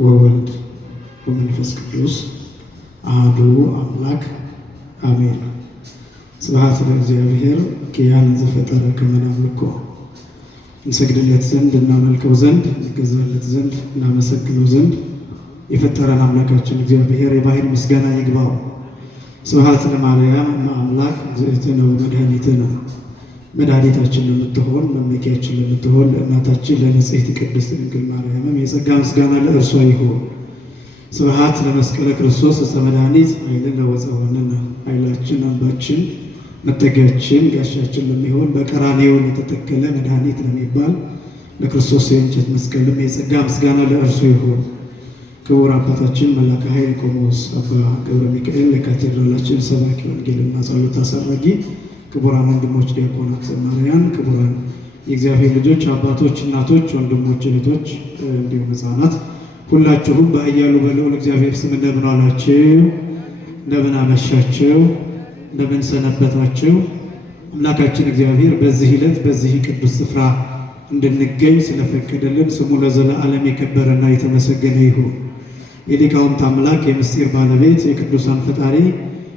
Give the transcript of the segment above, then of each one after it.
ወወልድ ወመንፈስ ቅዱስ አሐዱ አምላክ አሜን። ስብሐት ለእግዚአብሔር ኪያነ ዘፈጠረ ከመ ናምልኮ። እንሰግድለት ዘንድ እናመልከው ዘንድ እንገዛለት ዘንድ እናመሰግነው ዘንድ የፈጠረን አምላካችን እግዚአብሔር የባህር ምስጋና ይግባው። ስብሐት ለማርያም እመ አምላክ እግዝእትነ ወመድኃኒትነ። መድኃኒታችን ለምትሆን መመኪያችን ለምትሆን ለእናታችን ለንጽሕት ቅድስት ድንግል ማርያምም የጸጋ ምስጋና ለእርሷ ይሁን። ስብሐት ለመስቀለ ክርስቶስ ዕፀ መድኃኒት ኃይልነ ወፀወንነ። ኃይላችን አምባችን መጠጊያችን ጋሻችን ለሚሆን በቀራንዮ የተተከለ መድኃኒት ለሚባል ለክርስቶስ የእንጨት መስቀልም የጸጋ ምስጋና ለእርሱ ይሁን። ክቡር አባታችን መላከ ኃይል ቆሞስ አባ ገብረ ሚካኤል ለካቴድራላችን ሰባኪ ወንጌልና ጸሎት አሳራጊ፣ ክቡራን ወንድሞች ዲያቆናት ዘማሪያን፣ ክቡራን የእግዚአብሔር ልጆች አባቶች፣ እናቶች፣ ወንድሞች፣ እህቶች እንዲሁም ሕፃናት ሁላችሁም በእያሉ በልዑል እግዚአብሔር ስም እንደምን ዋላችሁ? እንደምን አመሻችሁ? እንደምን ሰነበታችሁ? አምላካችን እግዚአብሔር በዚህ ዕለት በዚህ ቅዱስ ስፍራ እንድንገኝ ስለፈቀደልን ስሙ ለዘለዓለም የከበረና የተመሰገነ ይሁን። የሊቃውንት አምላክ የምስጢር ባለቤት የቅዱሳን ፈጣሪ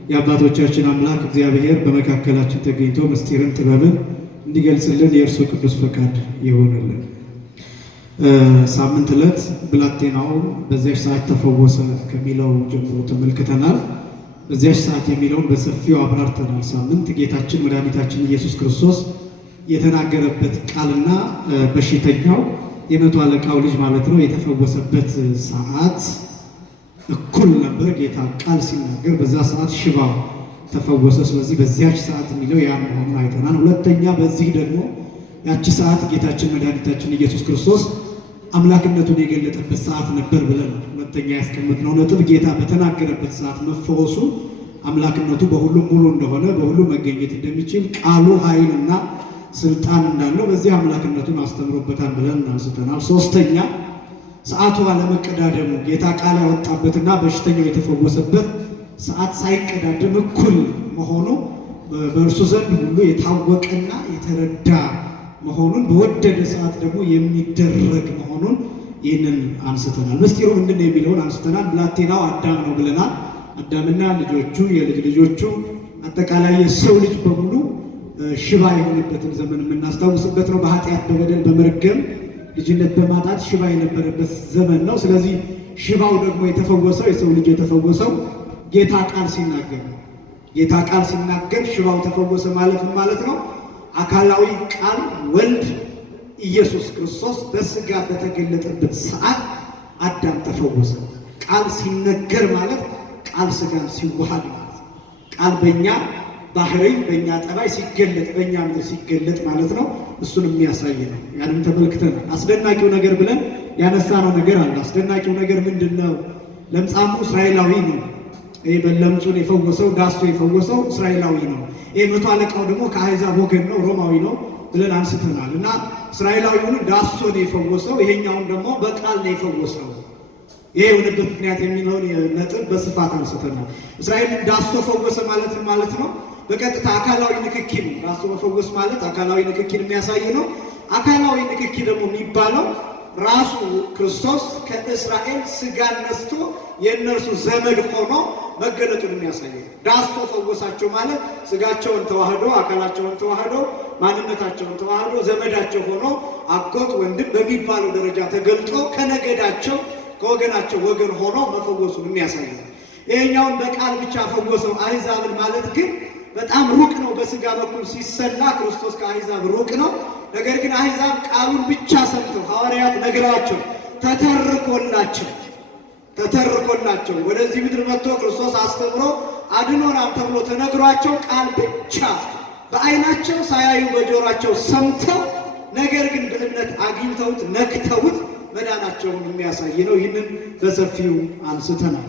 የአባቶቻችን አምላክ እግዚአብሔር በመካከላችን ተገኝቶ ምስጢርን ጥበብን እንዲገልጽልን የእርሱ ቅዱስ ፈቃድ ይሆንልን። ሳምንት ዕለት ብላቴናው በዚያች ሰዓት ተፈወሰ ከሚለው ጀምሮ ተመልክተናል። በዚያች ሰዓት የሚለውን በሰፊው አብራርተናል። ሳምንት ጌታችን መድኃኒታችን ኢየሱስ ክርስቶስ የተናገረበት ቃልና በሽተኛው የመቶ አለቃው ልጅ ማለት ነው የተፈወሰበት ሰዓት እኩል ነበር። ጌታ ቃል ሲናገር በዛ ሰዓት ሽባው ተፈወሰ። ስለዚህ በዚያች ሰዓት የሚለው ያ መሆኑን አይተናል። ሁለተኛ በዚህ ደግሞ ያቺ ሰዓት ጌታችን መድኃኒታችን ኢየሱስ ክርስቶስ አምላክነቱን የገለጠበት ሰዓት ነበር ብለን ሁለተኛ ያስቀመጥነው ነጥብ ጌታ በተናገረበት ሰዓት መፈወሱ አምላክነቱ በሁሉም ሙሉ እንደሆነ በሁሉም መገኘት እንደሚችል ቃሉ ኃይልና ስልጣን እንዳለው በዚህ አምላክነቱን አስተምሮበታል ብለን አንስተናል። ሶስተኛ ሰዓቱ አለመቀዳደሙ ጌታ ቃል ያወጣበትና በሽተኛው የተፈወሰበት ሰዓት ሳይቀዳደም እኩል መሆኑ በእርሱ ዘንድ ሁሉ የታወቀና የተረዳ መሆኑን በወደደ ሰዓት ደግሞ የሚደረግ መሆኑን ይህንን አንስተናል። ምስጢሩ ምንድን ነው የሚለውን አንስተናል። ብላቴናው አዳም ነው ብለናል። አዳምና ልጆቹ የልጅ ልጆቹ አጠቃላይ የሰው ልጅ በሙሉ ሽባ የሆነበትን ዘመን የምናስታውስበት ነው። በኃጢአት በበደል በመርገም ልጅነት በማጣት ሽባ የነበረበት ዘመን ነው። ስለዚህ ሽባው ደግሞ የተፈወሰው የሰው ልጅ የተፈወሰው ጌታ ቃል ሲናገር ነው። ጌታ ቃል ሲናገር ሽባው ተፈወሰ ማለት ነው። አካላዊ ቃል ወልድ ኢየሱስ ክርስቶስ በስጋ በተገለጠበት ሰዓት አዳም ተፈወሰ። ቃል ሲነገር ማለት ቃል ስጋን ሲዋሃድ ማለት ነው። ቃል በእኛ ባህሪ በእኛ ጠባይ ሲገለጥ በእኛ ምድር ሲገለጥ ማለት ነው። እሱን የሚያሳይ ነው። ያንም ተመልክተናል። አስደናቂው ነገር ብለን ያነሳነው ነገር አለ። አስደናቂው ነገር ምንድን ነው? ለምጻሙ እስራኤላዊ ነው። ይህ በለምጹን የፈወሰው ዳሶ የፈወሰው እስራኤላዊ ነው። ይህ መቶ አለቃው ደግሞ ከአሕዛብ ወገን ነው፣ ሮማዊ ነው ብለን አንስተናል። እና እስራኤላዊውን ዳሶ ነው የፈወሰው፣ ይሄኛውን ደግሞ በቃል ነው የፈወሰው። ይሄ የሆነበት ምክንያት የሚለውን ነጥብ በስፋት አንስተናል። እስራኤልን ዳሶ ፈወሰ ማለት ነው በቀጥታ አካላዊ ንክኪ ነው። ዳሶ መፈወስ ማለት አካላዊ ንክኪን የሚያሳይ ነው። አካላዊ ንክኪ ደግሞ የሚባለው ራሱ ክርስቶስ ከእስራኤል ስጋን ነስቶ የእነርሱ ዘመድ ሆኖ መገለጡን የሚያሳይ ነው። ዳሶ ፈወሳቸው ማለት ስጋቸውን ተዋህዶ አካላቸውን ተዋህዶ ማንነታቸውን ተዋህዶ ዘመዳቸው ሆኖ አጎት ወንድም በሚባለው ደረጃ ተገልጦ ከነገዳቸው ከወገናቸው ወገን ሆኖ መፈወሱን የሚያሳይ ነው። ይሄኛውን በቃል ብቻ ፈወሰው አሕዛብን ማለት ግን በጣም ሩቅ ነው። በስጋ በኩል ሲሰላ ክርስቶስ ከአሕዛብ ሩቅ ነው። ነገር ግን አሕዛብ ቃሉን ብቻ ሰምተው ሐዋርያት ነግረዋቸው ተተርኮላቸው ወደዚህ ምድር መጥቶ ክርስቶስ አስተምሮ አድኖናል ተብሎ ተነግሯቸው ቃል ብቻ በዓይናቸው ሳያዩ በጆሯቸው ሰምተው ነገር ግን በእምነት አግኝተውት ነክተውት መዳናቸውን የሚያሳይ ነው። ይህንን በሰፊው አንስተናል።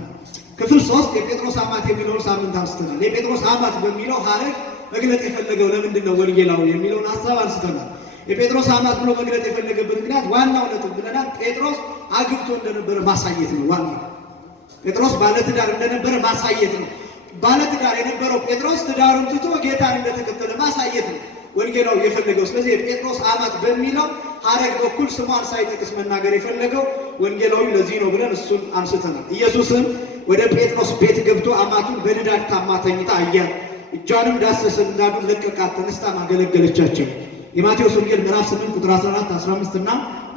ክፍል 3 የጴጥሮስ አማት የሚለውን ሳምንት አንስተናል። የጴጥሮስ አማት በሚለው ሐረግ መግለጥ የፈለገው ለምንድን ነው ወንጌላዊ የሚለውን ሀሳብ አንስተናል። የጴጥሮስ አማት ብሎ መግለጥ የፈለገበት ምክንያት ዋናው ነጥብ ብለናል። ጴጥሮስ አግብቶ እንደነበረ ማሳየት ነው። ዋናው ጴጥሮስ ባለትዳር እንደነበረ ማሳየት ነው። ባለትዳር የነበረው ጴጥሮስ ትዳሩን ትቶ ጌታን እንደተከተለ ማሳየት ነው ወንጌላዊ የፈለገው። ስለዚህ የጴጥሮስ አማት በሚለው ሐረግ በኩል ስሟን ሳይጠቅስ መናገር የፈለገው ወንጌላዊ ለዚህ ነው ብለን እሱን አንስተናል። ኢየሱስም ወደ ጴጥሮስ ቤት ገብቶ አማቱን በንዳድ ታማ ተኝታ አያት። እጇንም ዳሰሰ፣ ንዳዱን ለቀቃት፣ ተነስታም አገለገለቻቸው። የማቴዎስ ወንጌል ምዕራፍ 8 ቁጥር 14፣ 15 እና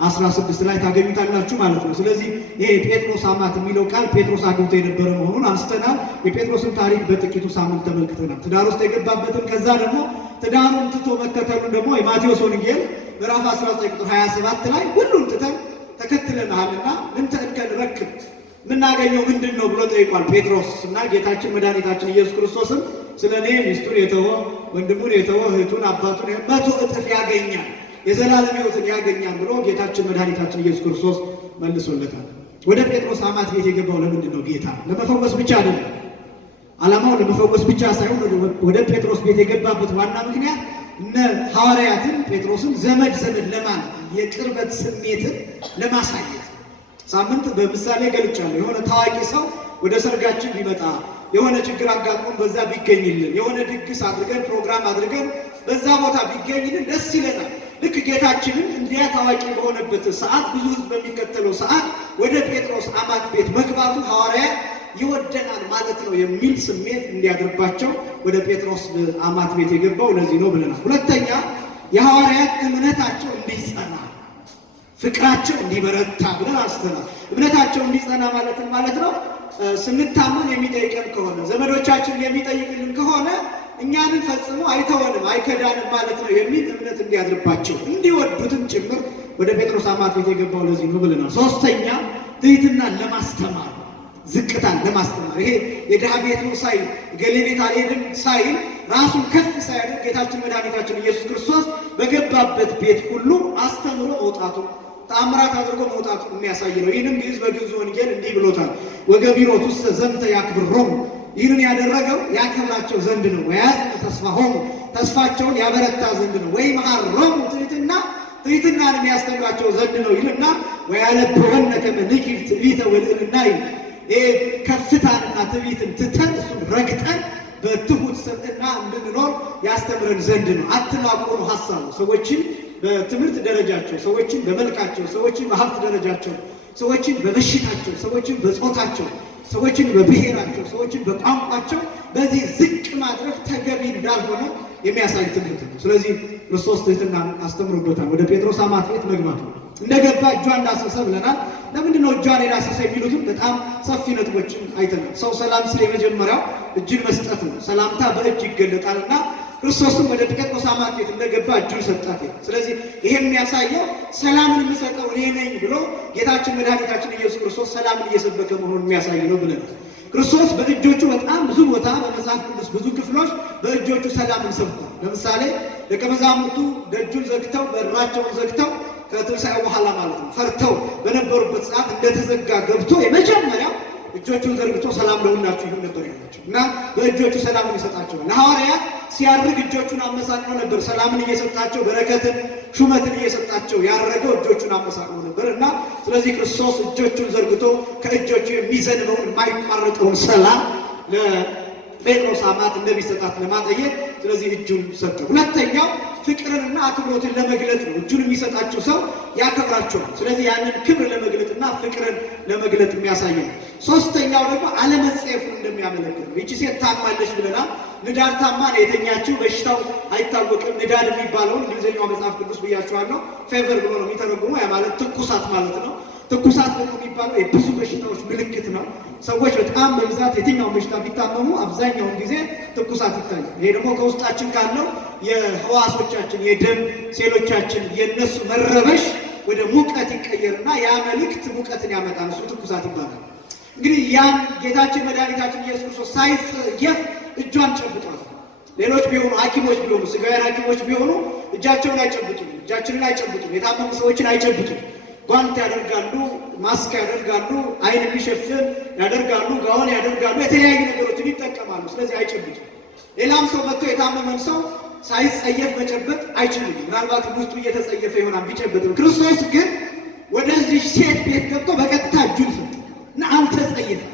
16 ላይ ታገኙታላችሁ ማለት ነው። ስለዚህ ይሄ ጴጥሮስ አማት የሚለው ቃል ጴጥሮስ አግብቶ የነበረ መሆኑን አንስተናል። የጴጥሮስን ታሪክ በጥቂቱ ሳምንት ተመልክተናል። ትዳር ውስጥ የገባበትን ከዛ ደግሞ ትዳሩን ትቶ መከተሉን ደግሞ የማቴዎስ ወንጌል ምዕራፍ 19 ቁጥር 27 ላይ ሁሉን ትተን ተከትለናልና ምን ተእከል ረክብ ምናገኘው ምንድን ነው ብሎ ጠይቋል ጴጥሮስ። እና ጌታችን መድኃኒታችን ኢየሱስ ክርስቶስም ስለ እኔ ሚስቱን የተወ ወንድሙን የተወ እህቱን አባቱን 100 እጥፍ ያገኛል፣ የዘላለም ሕይወትን ያገኛል ብሎ ጌታችን መድኃኒታችን ኢየሱስ ክርስቶስ መልሶለታል። ወደ ጴጥሮስ አማት ቤት የገባው ለምንድን ነው? ጌታ ለመፈወስ ብቻ አይደለም። ዓላማው ለመፈወስ ብቻ ሳይሆን ወደ ጴጥሮስ ቤት የገባበት ዋና ምክንያት እነ ሐዋርያትን ጴጥሮስን ዘመድ ለማለት የቅርበት ስሜትን ለማሳየት ሳምንት በምሳሌ ገልጫለሁ። የሆነ ታዋቂ ሰው ወደ ሰርጋችን ቢመጣ የሆነ ችግር አጋጥሞን በዛ ቢገኝልን የሆነ ድግስ አድርገን ፕሮግራም አድርገን በዛ ቦታ ቢገኝልን ደስ ይለናል። ልክ ጌታችንን እንዲያ ታዋቂ በሆነበት ሰዓት ብዙ ሕዝብ በሚከተለው ሰዓት ወደ ጴጥሮስ አማት ቤት መግባቱ ሐዋርያት ይወደናል ማለት ነው የሚል ስሜት እንዲያድርባቸው ወደ ጴጥሮስ አማት ቤት የገባው ለዚህ ነው ብለናል። ሁለተኛ የሐዋርያት እምነታቸው እንዲጸና ፍቅራቸው እንዲበረታ ብለን አንስተናል። እምነታቸው እንዲጸና ማለት ነው ስንታመን የሚጠይቀን ከሆነ ዘመዶቻችን የሚጠይቅልን ከሆነ እኛንን ፈጽሞ አይተወንም አይከዳንም ማለት ነው የሚል እምነት እንዲያድርባቸው እንዲወዱትም ጭምር ወደ ጴጥሮስ አማት ቤት የገባው ለዚህ ነው ብለናል። ሶስተኛ ትሕትናን ለማስተማር ዝቅታን ለማስተማር ይሄ የድሃ ቤት ነው ሳይል ገሌ ቤት አልሄድም ሳይል ራሱን ከፍ ሳያደርግ ጌታችን መድኃኒታችን ኢየሱስ ክርስቶስ በገባበት ቤት ሁሉ አስተምሮ መውጣቱ ተአምራት አድርጎ መውጣቱ የሚያሳይ ነው። ይህንም ግዕዝ በግዕዝ ወንጌል እንዲህ ብሎታል። ወገቢሮት ውስጥ ዘንተ ያክብሮሙ ይህንን ያደረገው ያከብራቸው ዘንድ ነው። ወያጽንዕ ተስፋሆሙ ተስፋቸውን ያበረታ ዘንድ ነው። ወይምሃሮሙ ትሕትናንም ያስተምራቸው ዘንድ ነው ይልና ወያለብወነ ከመ ንኪር ትዕቢተ ወልዕልና ይል ከፍታንና ትዕቢትን ትተን እሱን ረግጠን በትሁት ስብዕና እንድንኖር ያስተምረን ዘንድ ነው። አትናቁ ነው ሀሳቡ። ሰዎችን በትምህርት ደረጃቸው፣ ሰዎችን በመልካቸው፣ ሰዎችን በሀብት ደረጃቸው፣ ሰዎችን በበሽታቸው፣ ሰዎችን በጾታቸው፣ ሰዎችን በብሔራቸው፣ ሰዎችን በቋንቋቸው በዚህ ዝቅ ማድረግ ተገቢ እንዳልሆነ የሚያሳይ ትምህርት ነው። ስለዚህ ክርስቶስ ትሕትናን አስተምሮበታል። ወደ ጴጥሮስ አማት ቤት መግባቱ እንደገባ እጇን ዳሰሰ ብለናል። ለምንድን ነው እጇን የዳሰሰ የሚሉትም በጣም ሰፊ ነጥቦችን አይተናል። ሰው ሰላም ሲል የመጀመሪያው እጅን መስጠት ነው። ሰላምታ በእጅ ይገለጣልና ክርስቶስም ወደ ጴጥሮስ አማት ቤት እንደገባ እጁን ሰጣት። ስለዚህ ይሄ የሚያሳየው ሰላምን የምሰጠው እኔ ነኝ ብሎ ጌታችን መድኃኒታችን ኢየሱስ ክርስቶስ ሰላምን እየሰበከ መሆኑን የሚያሳይ ነው ብለናል። ክርስቶስ በእጆቹ በጣም ብዙ ቦታ በመጽሐፍ ቅዱስ ብዙ ክፍሎች በእጆቹ ሰላምን ሰብኳል። ለምሳሌ ደቀ መዛሙርቱ ደጁን ዘግተው በራቸውን ዘግተው ከትንሣኤው በኋላ ማለት ነው ፈርተው በነበሩበት ሰዓት እንደተዘጋ ገብቶ የመጀመሪያው እጆቹን ዘርግቶ ሰላም ለሁላችሁ ይሁን ነበር ያላቸው እና በእጆቹ ሰላምን ይሰጣቸው። ለሐዋርያት ሲያርግ እጆቹን አመሳቅሎ ነበር ሰላምን እየሰጣቸው በረከትን ሹመትን እየሰጣቸው ያረገው እጆቹን አመሳቅሎ ነበር እና ስለዚህ ክርስቶስ እጆቹን ዘርግቶ ከእጆቹ የሚዘንበውን የማይቋረጠውን ሰላም ለጴጥሮስ አማት እንደሚሰጣት ለማጠየቅ ስለዚህ እጁን ሰጠ። ሁለተኛው ፍቅርንና አክብሮትን ለመግለጥ ነው። እጁን የሚሰጣቸው ሰው ያከብራቸዋል። ስለዚህ ያንን ክብር ለመግለጥና ፍቅርን ለመግለጥ የሚያሳይ ነው። ሶስተኛው ደግሞ አለመጸየፉን እንደሚያመለክት ነው። ይቺ ሴት ታማለች ብለናል። ንዳድ ታማ ነው የተኛችው። በሽታው አይታወቅም። ንዳድ የሚባለውን እንግሊዝኛው መጽሐፍ ቅዱስ ብያቸዋለሁ ፌቨር ብሎ ነው የሚተረጉመው። ያ ማለት ትኩሳት ማለት ነው። ትኩሳት ደግሞ የሚባለው የብዙ በሽታዎች ምልክት ነው። ሰዎች በጣም በብዛት የትኛውን በሽታ ቢታመሙ አብዛኛውን ጊዜ ትኩሳት ይታያል። ይሄ ደግሞ ከውስጣችን ካለው የህዋሶቻችን የደም ሴሎቻችን የነሱ መረበሽ ወደ ሙቀት ይቀየርና ያ መልእክት ሙቀትን ያመጣል። እሱ ትኩሳት ይባላል። እንግዲህ ያን ጌታችን መድኃኒታችን ኢየሱስ ክርስቶስ ሳይጸየፍ እጇን ጨብጧል። ሌሎች ቢሆኑ ሐኪሞች ቢሆኑ ስጋውያን ሐኪሞች ቢሆኑ እጃቸውን አይጨብጡም፣ እጃችንን አይጨብጡም፣ የታመሙ ሰዎችን አይጨብጡም። ጓንት ያደርጋሉ፣ ማስክ ያደርጋሉ፣ አይን የሚሸፍን ያደርጋሉ፣ ጋውን ያደርጋሉ፣ የተለያዩ ነገሮችን ይጠቀማሉ። ስለዚህ አይጨብጡም። ሌላም ሰው መጥቶ የታመመን ሰው ሳይጸየፍ መጨበጥ አይችልም። ምናልባት ውስጡ እየተጸየፈ ይሆናል ቢጨበጥም። ክርስቶስ ግን ወደዚህ ሴት ቤት ገብቶ በቀጥታ እጁን ሰጠ እና አልተጸየፋት።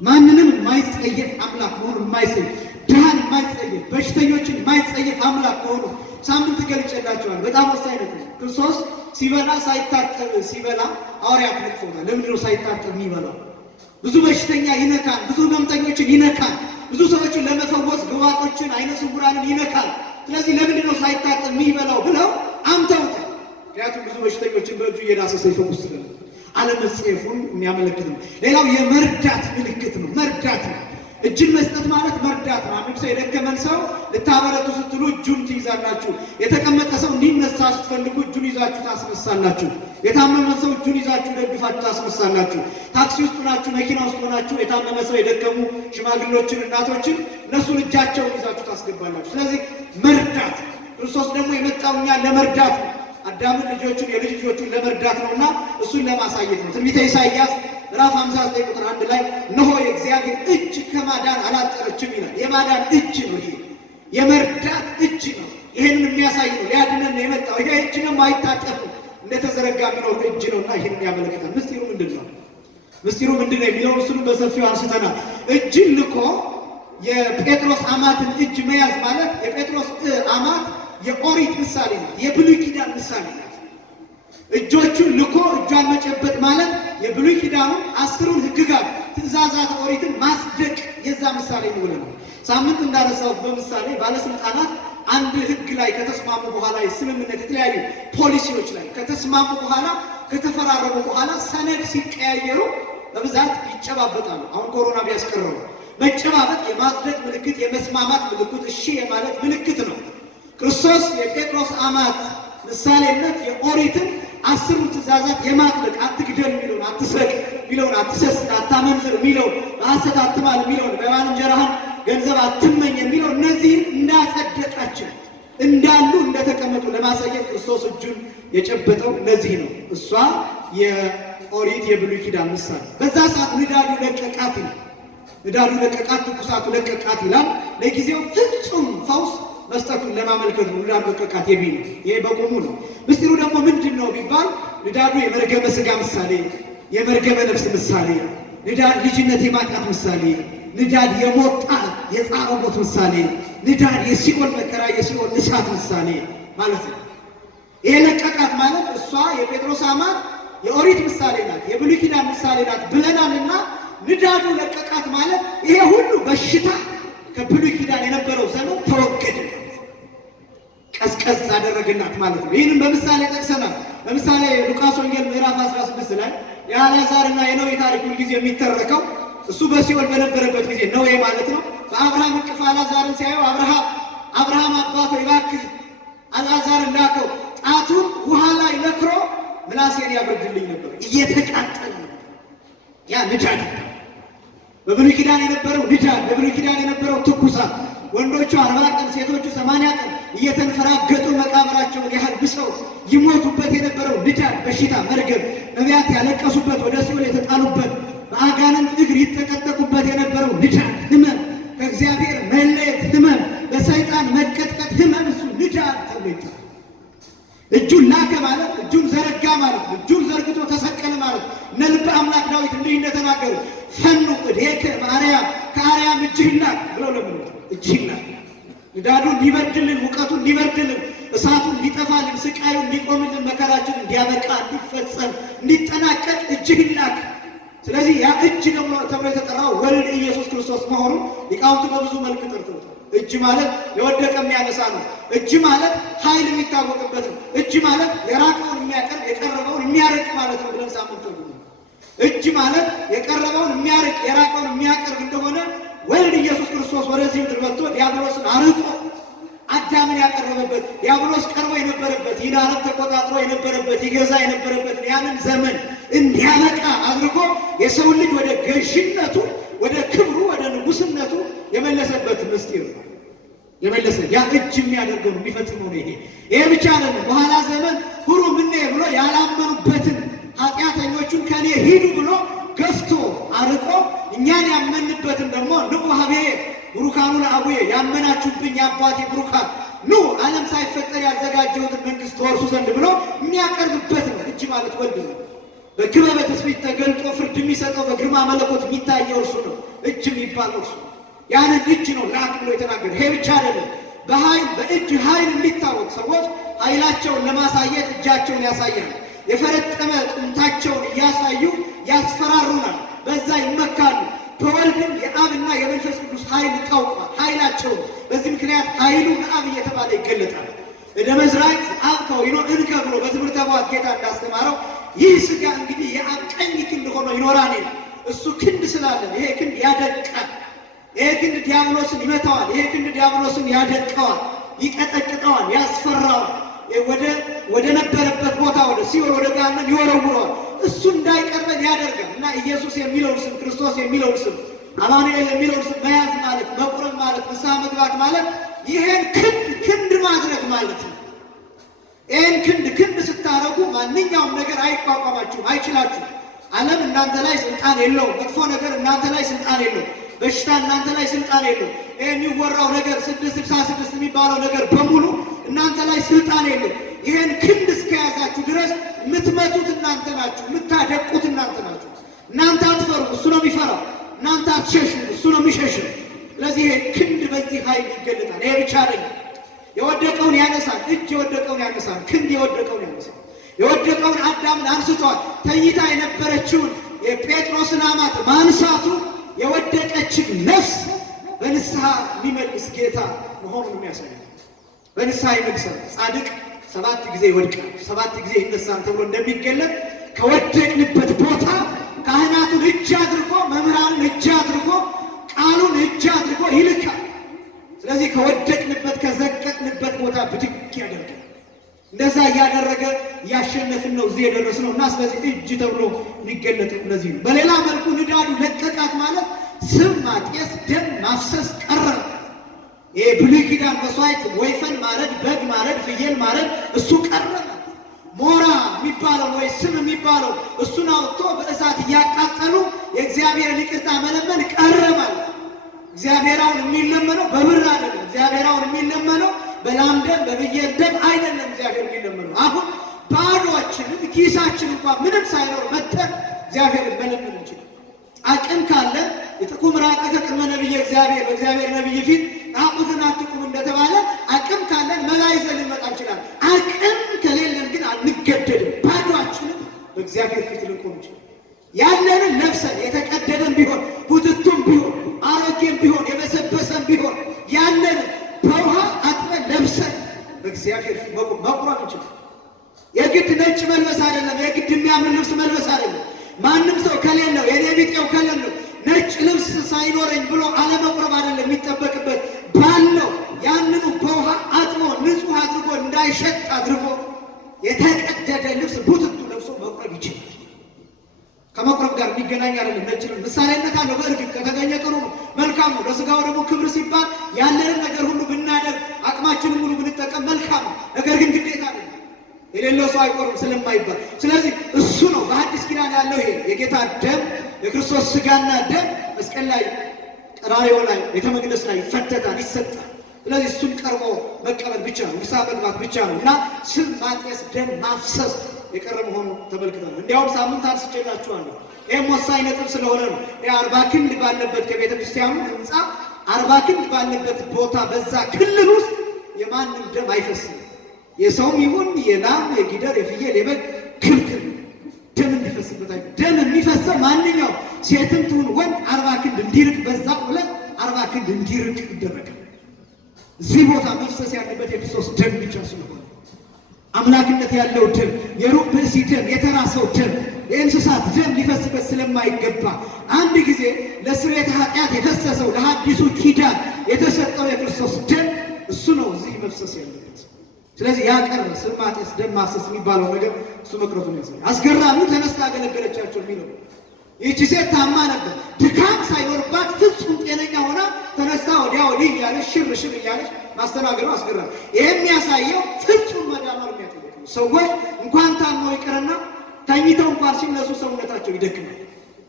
ማንንም የማይጸየፍ አምላክ መሆኑ የማይጸየፍ ድሃን የማይጸየፍ በሽተኞችን የማይጸየፍ አምላክ መሆኑ ሳምንት ገልጬላችኋል። በጣም ወሳኝ ነው። ክርስቶስ ሲበላ ሳይታጠብ ሲበላ ሐዋርያት ነቅፈውታል። ለምንድን ነው ሳይታጠብ የሚበላው? ብዙ በሽተኛ ይነካል፣ ብዙ ሕመምተኞችን ይነካል፣ ብዙ ሰዎችን ለመፈወስ ግባቶችን አይነ ስውራንን ይነካል። ስለዚህ ለምንድን ነው ሳይታጠብ የሚበላው ብለው አምተውታል። ምክንያቱም ብዙ በሽተኞችን በእጁ እየዳሰሰ ይፈውስ ስለነበር አለመጸየፉን የሚያመለክት ነው። ሌላው የመርዳት ምልክት ነው። መርዳት ነው። እጅን መስጠት ማለት መርዳት ነው። አንድ ሰው የደከመን ሰው ልታበረቱ ስትሉ እጁን ትይዛላችሁ። የተቀመጠ ሰው እንዲነሳ ስትፈልጉ እጁን ይዛችሁ ታስነሳላችሁ። የታመመ ሰው እጁን ይዛችሁ ደግፋችሁ ታስነሳላችሁ። ታክሲ ውስጥ ናችሁ፣ መኪና ውስጥ ሆናችሁ የታመመ ሰው የደከሙ ሽማግሌዎችን፣ እናቶችን እነሱን እጃቸውን ይዛችሁ ታስገባላችሁ። ስለዚህ መርዳት። ክርስቶስ ደግሞ የመጣው እኛን ለመርዳት ነው። አዳምን ልጆቹን የልጅ ልጆቹን ለመርዳት ነውና እሱን ለማሳየት ነው። ትንቢተ ኢሳይያስ ምዕራፍ 59 ቁጥር 1 ላይ እነሆ የእግዚአብሔር እጅ ከማዳን አላጠረችም ይላል። የማዳን እጅ ነው። ይሄ የመርዳት እጅ ነው። ይሄንን የሚያሳይ ነው። ሊያድነን ነው የመጣው። ይሄ እጅ ደግሞ አይታጠፍም፣ እንደተዘረጋ የሚኖር እጅ ነውና ይሄንን ያመለክታል። ምስጢሩ ምንድን ነው? ምስጢሩ ምንድን ነው የሚለው እሱን በሰፊው አንስተናል። እጅን ልኮ የጴጥሮስ አማትን እጅ መያዝ ማለት የጴጥሮስ አማት የኦሪት ምሳሌ ናት። የብሉይ ኪዳን ምሳሌ ናት። እጆቹን ልኮ እጇን መጨበጥ ማለት የብሉይ ኪዳኑ 10ሩን ሕግጋት ትእዛዛት ኦሪትን ማስደቅ የዛ ምሳሌ ነው። ሳምንት እንዳነሳሁት በምሳሌ ባለስልጣናት አንድ ሕግ ላይ ከተስማሙ በኋላ የስምምነት የተለያዩ ፖሊሲዎች ላይ ከተስማሙ በኋላ ከተፈራረሙ በኋላ ሰነድ ሲቀያየሩ በብዛት ይጨባበጣሉ። አሁን ኮሮና ቢያስቀረው መጨባበጥ የማስደቅ ምልክት፣ የመስማማት ምልክት፣ እሺ የማለት ምልክት ነው። ክርስቶስ የጴጥሮስ አማት ምሳሌነት የኦሪትን 10ሩን ትእዛዛት የማጥበቅ አትግደል የሚለውን፣ አትስረቅ የሚለውን፣ አትሰስት፣ አታመንዝር የሚለውን፣ በሐሰት አትማል የሚለውን፣ በባልንጀራህን ገንዘብ አትመኝ የሚለው እነዚህን እንዳጸደቃቸው እንዳሉ እንደተቀመጡ ለማሳየት ክርስቶስ እጁን የጨበጠው ለዚህ ነው። እሷ የኦሪት የብሉይ ኪዳን ምሳሌ። በዛ ሰዓት ንዳዱ ለቀቃት ይላል። ንዳዱ ለቀቃት፣ ትኩሳቱ ለቀቃት ይላል። ለጊዜው ፍጹም ፈውስ መስጠቱን ለማመልከት ነው። ንዳዱ ለቀቃት የሚል ይሄ በቆሙ ነው። ምስጢሩ ደግሞ ምንድን ነው ቢባል ንዳዱ የመርገመ ሥጋ ምሳሌ፣ የመርገመ ነፍስ ምሳሌ፣ ንዳድ ልጅነት የማጣት ምሳሌ፣ ንዳድ የሞት ጣር የጻረ ሞት ምሳሌ፣ ንዳድ የሲኦል መከራ የሲኦል እሳት ምሳሌ ማለት ነው። ይሄ ለቀቃት ማለት እሷ የጴጥሮስ አማት የኦሪት ምሳሌ ናት፣ የብሉይ ኪዳን ምሳሌ ናት ብለናልና ንዳዱ ለቀቃት ማለት ይሄ ሁሉ በሽታ ከብሉይ ኪዳን የነበረው ዘመን ተወገደ፣ ቀዝቀዝ አደረገናት ማለት ነው። ይህንም በምሳሌ ጠቅሰናል። ለምሳሌ ሉቃስ ወንጌል ምዕራፍ 16 ላይ የአልዓዛርና የነዌ ታሪክ ሁልጊዜ የሚተረከው እሱ በሲኦል በነበረበት ጊዜ ነዌ ማለት ነው። በአብርሃም እቅፍ አልዓዛርን ሲያየው አብርሃም አባቶ እባክህ አልዓዛርን ላከው፣ ጣቱን ውሃ ላይ ነክሮ ምላሴን ያበርድልኝ ነበር። እየተቃጠለ ያ ንዳድ በብሉይ ኪዳን የነበረው ንዳድ፣ በብሉይ ኪዳን የነበረው ትኩሳት፣ ወንዶቹ 40 ቀን ሴቶቹ 80 ቀን እየተንፈራገጡ መቃብራቸውን ያህል ብሰው ይሞቱበት የነበረው ንዳድ፣ በሽታ፣ መርገም፣ ነቢያት ያለቀሱበት ወደ ሲኦል የተጣሉበት በአጋንንት እግር ይጠቀጠቁበት የነበረው ንዳድ፣ ህመም፣ ከእግዚአብሔር መለየት ህመም፣ በሰይጣን መቀጥቀጥ ህመም፣ እሱ ንዳድ ተብሎ ይጠራል። እጁን ላከ ማለት እጁን ዘረጋ ማለት ነው። እጁን ዘርግቶ ተሰቀለ ማለት እነ ልበ አምላክ ዳዊት እንዲህ እንደተናገሩ ፈኑ እዴከ ማርያም ከአርያም እጅህን ላክ ብለው ለምን እጅህን ላክ። ንዳዱን እንዲበርድልን፣ ሙቀቱን እንዲበርድልን፣ እሳቱን እንዲጠፋልን፣ ስቃዩን እንዲቆምልን፣ መከራችን እንዲያበቃ እንዲፈጸም እንዲጠናቀቅ እጅህን ላክ። ስለዚህ ያ እጅ ደግሞ ተብሎ የተጠራው ወልድ ኢየሱስ ክርስቶስ መሆኑን ሊቃውንቱ በብዙ መልክ ጠርተውታል። እጅ ማለት የወደቀ የሚያነሳ ነው። እጅ ማለት ኃይል የሚታወቅበት ነው። እጅ ማለት የራቀውን የሚያቀርብ የቀረበውን የሚያርቅ ማለት ነው ብለን ሳምንት እጅ ማለት የቀረበውን የሚያርቅ የራቀውን የሚያቀርብ እንደሆነ ወልድ ኢየሱስ ክርስቶስ ወደዚህ ምድር መጥቶ ዲያብሎስን አርቆ አዳምን ያቀረበበት፣ ዲያብሎስ ቀርቦ የነበረበት፣ ይህን ዓለም ተቆጣጥሮ የነበረበት፣ ይገዛ የነበረበት ያንን ዘመን እንዲያበቃ አድርጎ የሰው ልጅ ወደ ገዥነቱ፣ ወደ ክብሩ፣ ወደ ንጉስነቱ የመለሰበት ምስጢር ነው። የመለሰ ያ እጅ የሚያደርገው ነው፣ የሚፈጽመው ነው። ይሄ ብቻ አይደለም። በኋላ ዘመን ሁሉ ምን ብሎ ያላመኑበትን ኃጢአተኞቹን ከኔ ሂዱ ብሎ ገፍቶ አርቆ እኛን ያመንበትን ደግሞ ንቁ ሀቤ ብሩካኑ ለአቡዬ ያመናችሁብኝ አባቴ ብሩካን ኑ ዓለም ሳይፈጠር ያዘጋጀሁትን መንግስት ተወርሱ ዘንድ ብሎ የሚያቀርብበት ነው። እጅ ማለት ወልድ ነው። በክበበ ትስብእት ተገልጦ ፍርድ የሚሰጠው በግርማ መለኮት የሚታየው እርሱ ነው። እጅ የሚባለው እርሱ ያንን እጅ ነው ላክ ብሎ የተናገረ። ይሄ ብቻ አይደለም። በኃይል በእጅ ኃይል የሚታወቅ ሰዎች ኃይላቸውን ለማሳየት እጃቸውን ያሳያሉ። የፈረጠመ ጡንቻቸውን እያሳዩ ያስፈራሩናል፣ በዛ ይመካሉ። በወልድም የአብና የመንፈስ ቅዱስ ኃይል ታውቋል፣ ኃይላቸውን። በዚህ ምክንያት ኃይሉ ለአብ እየተባለ ይገለጣል። እደ መዝራዕት አብ ከወይኖ እንከ ብሎ በትምህርተ ኅቡዓት ጌታ እንዳስተማረው ይህ ሥጋ እንግዲህ የአብ ቀኝ ክንድ ሆኖ ይኖራል ይላል። እሱ ክንድ ስላለን ይሄ ክንድ ያደቃል። ይሄ ክንድ ዲያብሎስን ይመታዋል። ይሄ ክንድ ዲያብሎስን ያደቀዋል፣ ይቀጠቅጠዋል፣ ያስፈራዋል። ወደ ነበረበት ቦታ ወደ ሲኦል ወደ ገሃነም ይወረውረዋል። እሱ እንዳይቀርበን ያደርጋል። እና ኢየሱስ የሚለውን ስም ክርስቶስ የሚለውን ስም አማኑኤል የሚለውን ስም መያዝ ማለት መቁረብ ማለት ንስሐ መግባት ማለት ይሄን ክንድ ማድረግ ማለት ነው። ይሄን ክንድ ስታረጉ ማንኛውም ነገር አይቋቋማችሁም፣ አይችላችሁም። ዓለም እናንተ ላይ ስልጣን የለውም። መጥፎ ነገር እናንተ ላይ ስልጣን የለውም። በሽታ እናንተ ላይ ስልጣን የለውም። ይሄ የሚወራው ነገር 666 የሚባለው ነገር በሙሉ እናንተ ላይ ስልጣን የለውም። ይሄን ክንድ እስከያዛችሁ ድረስ የምትመቱት እናንተ ናችሁ፣ የምታደቁት እናንተ ናችሁ። እናንተ አትፈሩ፣ እሱ ነው የሚፈራው። እናንተ አትሸሹ፣ እሱ ነው የሚሸሽው። ስለዚህ ይሄ ክንድ በዚህ ኃይል ይገለጣል። ይሄ ብቻ አይደለም፣ የወደቀውን ያነሳል። እጅ የወደቀውን ያነሳል፣ ክንድ የወደቀውን ያነሳል። የወደቀውን አዳምን አንስቷል። ተኝታ የነበረችውን የጴጥሮስን አማት ማንሳቱ የወደቀችን ነፍስ በንስሐ የሚመልስ ጌታ መሆኑን የሚያሳያል። በንስሐ ይመልሳል። ጻድቅ 7 ጊዜ ይወድቃል 7 ጊዜ ይነሳል ተብሎ እንደሚገለጥ ከወደቅንበት ቦታ ካህናቱን እጅ አድርጎ መምህራንን እጅ አድርጎ ቃሉን እጅ አድርጎ ይልካል። ስለዚህ ከወደቅንበት ከዘቀጥንበት ቦታ ብድግ ያደርጋል። እንደዛ እያደረገ እያሸነፍን ነው እዚህ የደረስነው እና ስለዚህ እጅ ተብሎ የሚገለጠው ለዚህ ነው። በሌላ መልኩ ንዳዱ ለቀቃት ማለት ስም ማጤስ፣ ደም ማፍሰስ ቀረ። ይሄ ብሉይ ኪዳን መስዋዕት ወይፈን ማረድ፣ በግ ማረድ፣ ፍየል ማረድ እሱ ቀረ። ሞራ የሚባለው ወይ ስም የሚባለው እሱን አውጥቶ በእሳት እያቃጠሉ የእግዚአብሔርን ይቅርታ መለመን ቀረ ማለት። እግዚአብሔራውን የሚለመነው በብር አይደለም። እግዚአብሔራውን የሚለመነው በላም ደም በፍየል ደም አይደለም። እግዚአብሔር የሚለመነው አሁን ባዶአችንን ኪሳችን እንኳን ምንም ሳይኖር መተን እግዚአብሔርን መለመን እንችላለን። አቅም ካለ የጥቁም ራቀ ከቅድመ ነቢየ እግዚአብሔር በእግዚአብሔር ነቢይ ፊት ራቁትን አትቁም እንደተባለ አቅም ካለን መላ ይዘን ልንመጣ እንችላለን። አቅም ከሌለን ግን አንገደድም። ባዶአችንን በእግዚአብሔር ፊት ልንቆም እንችላለን። ያለንን ለብሰን የተቀደደን ቢሆን ቡትቱም ቢሆን አሮጌም ቢሆን የበሰበሰም ቢሆን ያለንን በውሃ አጥበን ለብሰን በእግዚአብሔር ፊት መቁረብ እንችላለን። የግድ ነጭ መልበስ አይደለም። የግድ የሚያምር ልብስ መልበስ አይደለም። ማንም ሰው ከሌለው የኔ ቢጤው ከሌለው ነጭ ልብስ ሳይኖረኝ ብሎ አለመቁረብ አይደለም የሚጠበቅበት። ባለው ያንኑ በውሃ አጥቦ ንጹህ አድርጎ እንዳይሸጥ አድርጎ የተቀደደ ልብስ ቡትቱ ለብሶ መቁረብ ይችላል። ከመቁረብ ጋር የሚገናኝ አይደለም። ነጭ ልብስ ምሳሌነት አለው። በእርግጥ ከተገኘ ጥሩ ነው፣ መልካም ነው። ለስጋው ደግሞ ክብር ሲባል ያለንን ነገር ሁሉ ብናደርግ አቅማችንን ሁሉ ብንጠቀም መልካም ነው። ነገር ግን ግዴታ አይደለም። የሌለው ሰው አይቆርም ስለማይባል። ስለዚህ እሱ ነው በሐዲስ ኪዳን ያለው ይሄ የጌታ ደም የክርስቶስ ስጋና ደም መስቀል ላይ ቀራንዮ ላይ ቤተ መቅደስ ላይ ይፈተታል፣ ይሰጣል። ስለዚህ እሱን ቀርቦ መቀበል ብቻ ነው፣ ንስሐ መግባት ብቻ ነው እና ስም ማጤስ፣ ደም ማፍሰስ የቀረ መሆኑ ተመልክተናል። እንዲያውም ሳምንት አንስቼላችኋለሁ። ይህም ወሳኝ ነጥብ ስለሆነ ነው። 40 ክንድ ባለበት ከቤተ ክርስቲያኑ ህንፃ 40 ክንድ ባለበት ቦታ በዛ ክልል ውስጥ የማንም ደም አይፈስም። የሰውም ይሁን የላም የጊደር የፍየል የበግ ክልክል ደም እንዲፈስበት አይደለም። ደም የሚፈሰው ማንኛውም ሴትም ትሁን ወንድ 40 ክንድ እንዲርቅ በዛ ሁለት 40 ክንድ እንዲርቅ ይደረጋል። እዚህ ቦታ መፍሰስ ያለበት የክርስቶስ ደም ብቻ ስለሆነ አምላክነት ያለው ደም፣ የሩቅ ብእሲ ደም፣ የተራ ሰው ደም፣ የእንስሳት ደም ሊፈስበት ስለማይገባ አንድ ጊዜ ለስርየተ ኃጢአት የፈሰሰው ለሐዲሱ ኪዳን የተሰጠው የክርስቶስ ደም እሱ ነው እዚህ መፍሰስ ያለበት። ስለዚህ ያቀረ ስም ማጤስ፣ ደም ማፍሰስ የሚባለው ነገር እሱ መቅረቱን ያሳያል። አስገራሚው ተነስታ አገለገለቻቸው የሚለው ይህቺ ሴት ታማ ነበር። ድካም ሳይኖርባት ፍጹም ጤነኛ ሆና ተነስታ ወዲያ ወዲህ እያለች ሽር ሽር እያለች ማስተናገዱ አስገራሚ። ይህ የሚያሳየው ፍጹም መዳኗን የሚያጠይቅ ነው። ሰዎች እንኳን ታመው ይቅርና ተኝተው እንኳን ሲነሱ ሰውነታቸው ይደክማል።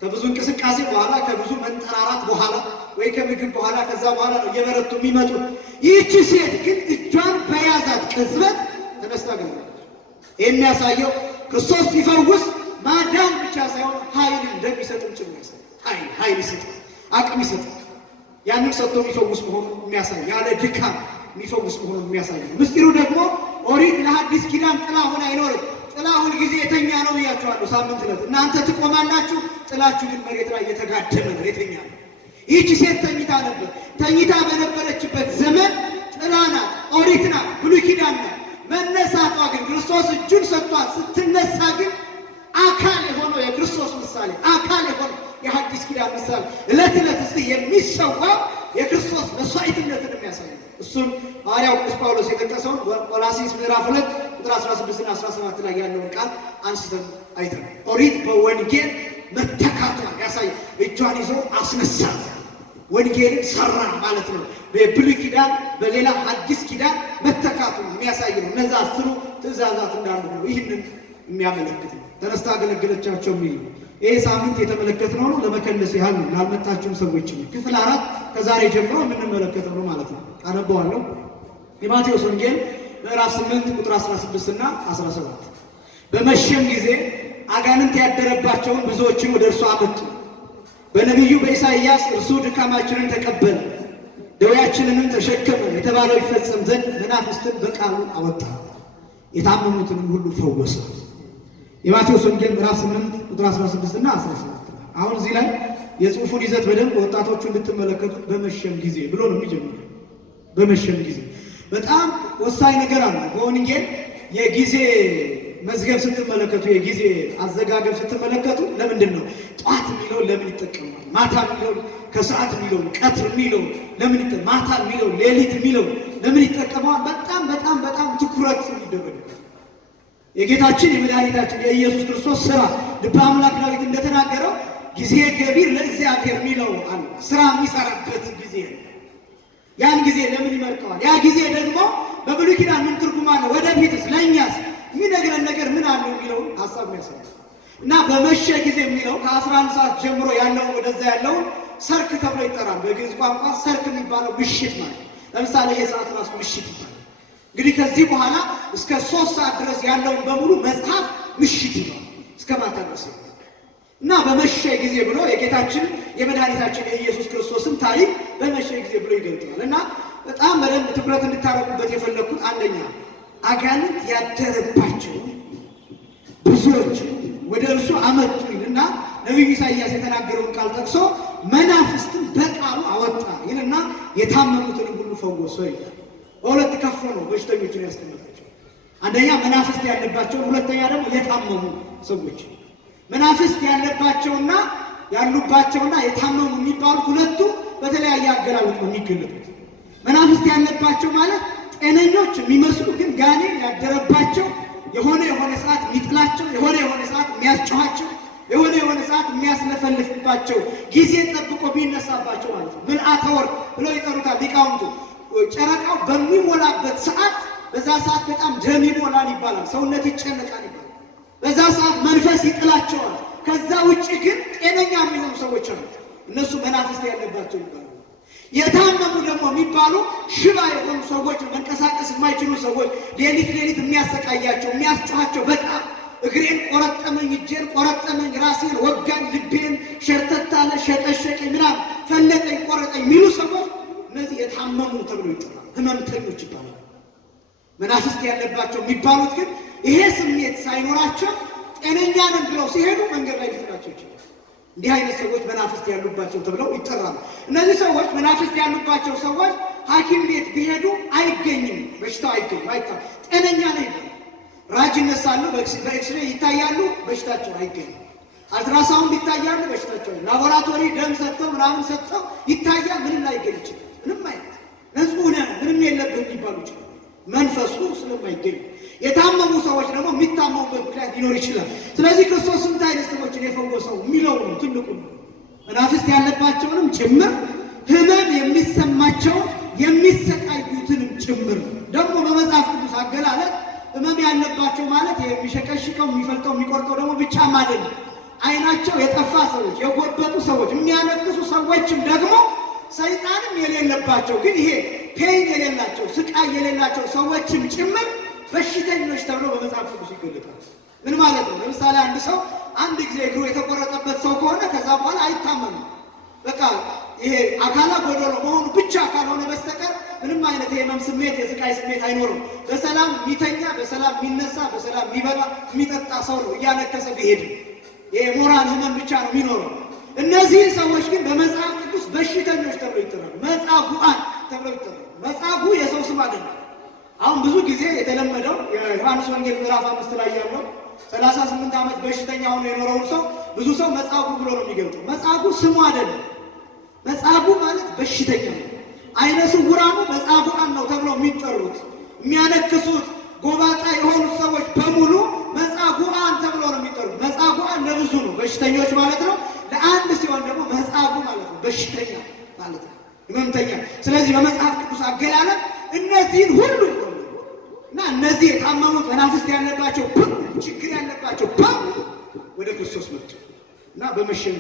ከብዙ እንቅስቃሴ በኋላ ከብዙ መንጠራራት በኋላ ወይ ከምግብ በኋላ ከዛ በኋላ ነው እየበረቱ የሚመጡት። ይህቺ ሴት ግን እጇን በያዛት ቅጽበት ተነስታ አገለገለች። ይህ የሚያሳየው ክርስቶስ ሲፈውስ ማዳን ብቻ ሳይሆን ኃይል እንደሚሰጥም ጭምር ያሳያል። ኃይል ይሰጣል፣ አቅም ይሰጣል። ያንን ሰጥቶ የሚፈውስ መሆኑን የሚያሳይ ያለ ድካም የሚፈውስ መሆኑን የሚያሳይ ነው። ምስጢሩ ደግሞ ኦሪት ለሐዲስ ኪዳን ጥላ ሆና አይኖርም። ጥላ ሁል ጊዜ የተኛ ነው ብያችኋለሁ ሳምንት ዕለት። እናንተ ትቆማላችሁ፣ ጥላችሁ ግን መሬት ላይ የተጋደመ ነው፣ የተኛ ነው። ይህች ሴት ተኝታ ነበር። ተኝታ በነበረችበት ዘመን ጥላ ናት፣ ኦሪት ናት፣ ብሉይ ኪዳን ናት። መነሳቷ ግን ክርስቶስ እጁን ሰጥቷት ስትነሳ ግን አካል የሆነው የክርስቶስ ምሳሌ፣ አካል የሆነው የሐዲስ ኪዳን ምሳሌ ዕለት ዕለት እስቲ የሚሰዋው የክርስቶስ መስዋዕትነትን የሚያሳይ ነው። እሱም ሐዋርያው ቅዱስ ጳውሎስ የጠቀሰውን ቆላስይስ ምዕራፍ 2 ቁጥር 16 እና 17 ላይ ያለውን ቃል አንስተን አይተናል። ኦሪት በወንጌል መተካቷን ያሳይ፣ እጇን ይዞ አስነሳት፣ ወንጌልን ሰራ ማለት ነው። በብሉይ ኪዳን በሌላ ሐዲስ ኪዳን መተካቱን የሚያሳይ ነው። እነዛ 10 ትእዛዛት እንዳሉ ነው ይህንን የሚያመለክት ነው። ተነስታ አገለገለቻቸው የሚል ነው። ይሄ ሳምንት የተመለከትነው ነው። ለመከለስ ያህል ነው ላልመጣችሁም ሰዎች ክፍል 4 ከዛሬ ጀምሮ የምንመለከተው ነው ማለት ነው። አነበዋለሁ። የማቴዎስ ወንጌል ምዕራፍ 8 ቁጥር 16 እና 17 በመሸም ጊዜ አጋንንት ያደረባቸውን ብዙዎችን ወደ እርሱ አመጡ። በነቢዩ በኢሳይያስ እርሱ ድካማችንን ተቀበለ ደዌያችንንም ተሸከመ የተባለው ይፈጸም ዘንድ መናፍስትን በቃሉ አወጣ፣ የታመሙትንም ሁሉ ፈወሰ። የማቴዎስ ወንጌል ምዕራፍ 8 ቁጥር 16 እና 17። አሁን እዚህ ላይ የጽሑፉን ይዘት በደንብ ወጣቶቹ እንድትመለከቱት በመሸም ጊዜ ብሎ ነው የሚጀምረው። በመሸም ጊዜ በጣም ወሳኝ ነገር አለ። በወንጌል የጊዜ መዝገብ ስትመለከቱ፣ የጊዜ አዘጋገብ ስትመለከቱ ለምንድን ነው ጠዋት የሚለውን ለምን ይጠቀማል? ማታ የሚለውን ከሰዓት የሚለውን ቀትር የሚለውን ለምን ይጠቀማል? ማታ የሚለውን ሌሊት የሚለውን ለምን ይጠቀማል? በጣም በጣም በጣም ትኩረት ይደረጋል። የጌታችን የመድኃኒታችን የኢየሱስ ክርስቶስ ስራ ልበ አምላክ ዳዊት እንደተናገረው ጊዜ ገቢር ለእግዚአብሔር የሚለው አለ። ስራ የሚሰራበት ጊዜ ነው። ያን ጊዜ ለምን ይመርጠዋል? ያ ጊዜ ደግሞ በብሉይ ኪዳን ምን ትርጉም አለ? ወደፊትስ ለእኛስ የሚነግረን ነገር ምን አለ የሚለውን ሀሳብ ያሳያል። እና በመሸ ጊዜ የሚለው ከ11 ሰዓት ጀምሮ ያለውን ወደዛ ያለውን ሰርክ ተብሎ ይጠራል። በግዕዝ ቋንቋ ሰርክ የሚባለው ምሽት ማለት። ለምሳሌ ይሄ ሰዓት ራሱ ምሽት ይባላል። እንግዲህ ከዚህ በኋላ እስከ 3 ሰዓት ድረስ ያለውን በሙሉ መጽሐፍ ምሽት ነው፣ እስከ ማታ ድረስ። እና በመሸ ጊዜ ብሎ የጌታችን የመድኃኒታችን የኢየሱስ ክርስቶስን ታሪክ በመሸ ጊዜ ብሎ ይገልጣል። እና በጣም በደንብ ትኩረት እንድታረጉበት የፈለግኩት አንደኛ አጋንንት ያደረባቸው ብዙዎች ወደ እርሱ አመጡኝ እና ነቢዩ ኢሳይያስ የተናገረውን ቃል ጠቅሶ መናፍስትን በቃሉ አወጣ ይልና የታመሙትን ሁሉ ፈወሰ ይላል። በሁለት ከፍሎ ነው በሽተኞችን ያስቀመጣቸው። አንደኛ መናፍስት ያለባቸው፣ ሁለተኛ ደግሞ የታመሙ ሰዎች። መናፍስት ያለባቸውና ያሉባቸውና የታመሙ የሚባሉት ሁለቱ በተለያየ አገላለጥ ነው የሚገለጡት። መናፍስት ያለባቸው ማለት ጤነኞች የሚመስሉ ግን ጋኔን ያደረባቸው፣ የሆነ ሰዓት የሚጥላቸው፣ የሆነ ሰዓት የሚያስጨዋቸው፣ የሆነ ሰዓት የሚያስለፈልፍባቸው፣ ጊዜ ጠብቆ ቢነሳባቸው ማለት ነው። ምልአተ ወርቅ ብለው ይጠሩታል ሊቃውንቱ። ጨረቃው በሚሞላበት ሰዓት በዛ ሰዓት በጣም ደም ይሞላል ይባላል፣ ሰውነት ይጨነቃል ይባላል። በዛ ሰዓት መንፈስ ይጥላቸዋል። ከዛ ውጭ ግን ጤነኛ የሚሆኑ ሰዎች አሉ፣ እነሱ መናፍስት ያለባቸው ይባላል። የታመሙ ደግሞ የሚባሉ ሽባ የሆኑ ሰዎች፣ መንቀሳቀስ የማይችሉ ሰዎች፣ ሌሊት የሚያሰቃያቸው የሚያስጨዋቸው፣ በጣም እግሬን ቆረጠመኝ፣ እጄን ቆረጠመኝ፣ ራሴን ወጋኝ፣ ልቤን ሸርተታለ፣ ሸቀሸቀኝ፣ ምናምን ፈለጠኝ፣ ቆረጠኝ የሚሉ ሰዎች እነዚህ የታመሙ ተብሎ ይጠራሉ፣ ህመምተኞች ይባላሉ። መናፍስት ያለባቸው የሚባሉት ግን ይሄ ስሜት ሳይኖራቸው ጤነኛ ነን ብለው ሲሄዱ መንገድ ላይ ሊጥላቸው ይችላል። እንዲህ አይነት ሰዎች መናፍስት ያሉባቸው ተብለው ይጠራሉ። እነዚህ ሰዎች መናፍስት ያሉባቸው ሰዎች ሐኪም ቤት ቢሄዱ አይገኝም፣ በሽታው አይገኝም፣ ጤነኛ ነው ይባላል። ራጅ ይነሳሉ፣ በኤክስሬ ይታያሉ፣ በሽታቸው አይገኝም። አልትራሳውንድ ይታያሉ፣ በሽታቸው ላቦራቶሪ ደም ሰጥተው ምናምን ሰጥተው ይታያል፣ ምንም ላይገኝ ይችላል። ምንም አይነት ንጹህ ነህ ምንም የለብህም ሊባሉ ይችላል፣ መንፈሱ ስለማይገኝ። የታመሙ ሰዎች ደግሞ የሚታመሙበት ምክንያት ሊኖር ይችላል። ስለዚህ ክርስቶስ ስንት አይነት ሰዎችን የፈወሰው የሚለው ነው ትልቁ። መናፍስት ያለባቸውንም ጭምር ህመም የሚሰማቸውን የሚሰቃዩትንም ጭምር። ደግሞ በመጽሐፍ ቅዱስ አገላለጥ ህመም ያለባቸው ማለት የሚሸቀሽቀው የሚፈልቀው የሚቆርጠው ደግሞ ብቻ ማለት ነው። አይናቸው የጠፋ ሰዎች፣ የጎበጡ ሰዎች፣ የሚያነክሱ ሰዎችም ደግሞ ሰይጣንም የሌለባቸው ግን ይሄ ፔን የሌላቸው ስቃይ የሌላቸው ሰዎችም ጭምር በሽተኞች ተብሎ በመጽሐፍ ቅዱስ ይገለጣል። ምን ማለት ነው? ለምሳሌ አንድ ሰው አንድ ጊዜ እግሩ የተቆረጠበት ሰው ከሆነ ከዛ በኋላ አይታመምም። በቃ ይሄ አካለ ጎደሎ መሆኑ ብቻ ካልሆነ በስተቀር ምንም አይነት የህመም ስሜት የስቃይ ስሜት አይኖርም። በሰላም የሚተኛ በሰላም የሚነሳ በሰላም የሚበላ የሚጠጣ ሰው ነው እያነከሰ ቢሄድ። የሞራል ህመም ብቻ ነው የሚኖረው። እነዚህ ሰዎች ግን በመጽሐፍ ቅዱስ በሽተኞች ተብለው ይጠራሉ። መጻጉዓን ተብለው ይጠራሉ። መጻጉዕ የሰው ስም አይደለም። አሁን ብዙ ጊዜ የተለመደው የዮሐንስ ወንጌል ምዕራፍ 5 ላይ ያለው 38 ዓመት በሽተኛ ሆኖ የኖረውን ሰው ብዙ ሰው መጻጉዕ ብሎ ነው የሚገልጸው። መጻጉዕ ስሙ አይደለም። መጻጉዕ ማለት በሽተኛ ነው። አይነ ስውራኑ መጻጉዓን ነው ተብለው የሚጠሩት። የሚያነክሱት ጎባጣ የሆኑት ሰዎች በሙሉ መጻጉዓን ተብለው ነው የሚጠሩት። መጻጉዓን ለብዙ ነው፣ በሽተኞች ማለት ነው። ለአንድ ሲሆን ደግሞ መጻጉዕ ማለት ነው፣ በሽተኛ ማለት ነው፣ ህመምተኛ። ስለዚህ በመጽሐፍ ቅዱስ አገላለጥ እነዚህን ሁሉ እና እነዚህ የታመሙት መናፍስት ያለባቸው ችግር ያለባቸው ወደ ክርስቶስ መጡ እና በመሸም